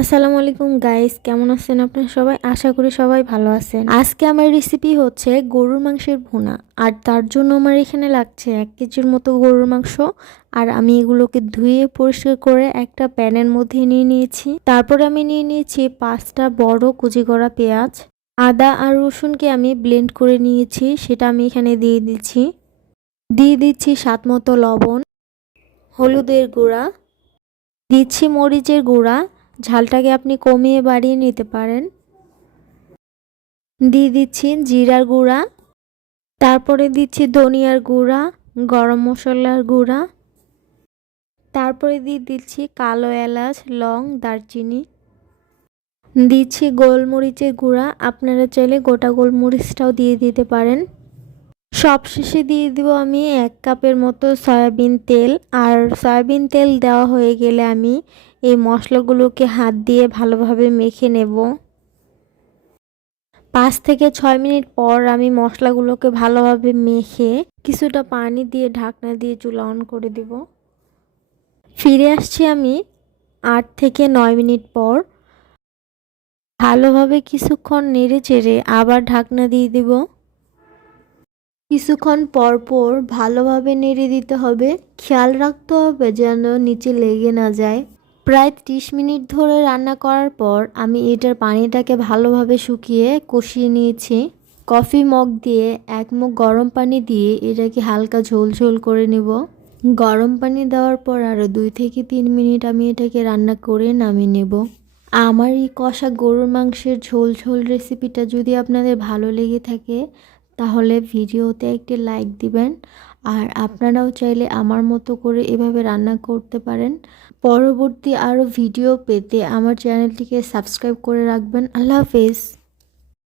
আসসালামু আলাইকুম গাইস, কেমন আছেন আপনারা সবাই? আশা করি সবাই ভালো আছেন। আজকে আমার রেসিপি হচ্ছে গরুর মাংসের ভুনা। আর তার জন্য আমার এখানে লাগছে 1 কেজির মতো গরুর মাংস। আর আমি এগুলোকে ধুয়ে পরিষ্কার করে একটা প্যানের মধ্যে নিয়ে নিয়েছি। তারপরে আমি নিয়ে নিয়েছি 5টা বড় কুচি করা পেঁয়াজ। আদা আর রসুনকে আমি ব্লেন্ড করে নিয়েছি, সেটা আমি এখানে দিয়ে দিচ্ছি। দিয়ে দিচ্ছি স্বাদ মতো লবণ, হলুদের গুঁড়া, দিচ্ছি মরিচের গুঁড়া। ঝালটাকে আপনি কমিয়ে বাড়িয়ে নিতে পারেন। দিয়ে দিচ্ছি জিরার গুঁড়া, তারপরে দিচ্ছি ধনিয়ার গুঁড়া, গরম মশলার গুঁড়া, তারপরে দিয়ে দিচ্ছি কালো এলাচ, লং, দারচিনি, দিচ্ছি গোলমরিচের গুঁড়া। আপনারা চাইলে গোটা গোলমরিচটাও দিয়ে দিতে পারেন। সবশেষে দিয়ে দিব আমি 1 কাপের মতো সয়াবিন তেল। আর সয়াবিন তেল দেওয়া হয়ে গেলে আমি এই মশলাগুলোকে হাত দিয়ে ভালোভাবে মেখে নেব। 5 থেকে 6 মিনিট পর আমি মশলাগুলোকে ভালোভাবে মেখে কিছুটা পানি দিয়ে ঢাকনা দিয়ে চুলা অন করে দিব। ফিরে আসছি আমি 8 থেকে 9 মিনিট পর। ভালোভাবে কিছুক্ষণ নেড়ে চেড়ে আবার ঢাকনা দিয়ে দিব। কিছুক্ষণ পর পর ভালোভাবে নেড়ে দিতে হবে, খেয়াল রাখতে হবে যেন নিচে লেগে না যায়। প্রায় 30 মিনিট ধরে রান্না করার পর আমি এটার পানিটাকে ভালোভাবে শুকিয়ে কষিয়ে নিয়েছি। কফি মগ দিয়ে 1 মগ গরম পানি দিয়ে এটাকে হালকা ঝোল ঝোল করে নেব। গরম পানি দেওয়ার পর আরও 2 থেকে 3 মিনিট আমি এটাকে রান্না করে নামিয়ে নেব। আমার এই কষা গরুর মাংসের ঝোল ঝোল রেসিপিটা যদি আপনাদের ভালো লেগে থাকে তাহলে ভিডিওতে একটি লাইক দিবেন। আর আপনারাও চাইলে আমার মতো করে এভাবে রান্না করতে পারেন। পরবর্তী আরও ভিডিও পেতে আমার চ্যানেলটিকে সাবস্ক্রাইব করে রাখবেন। আল্লাহ হাফেজ।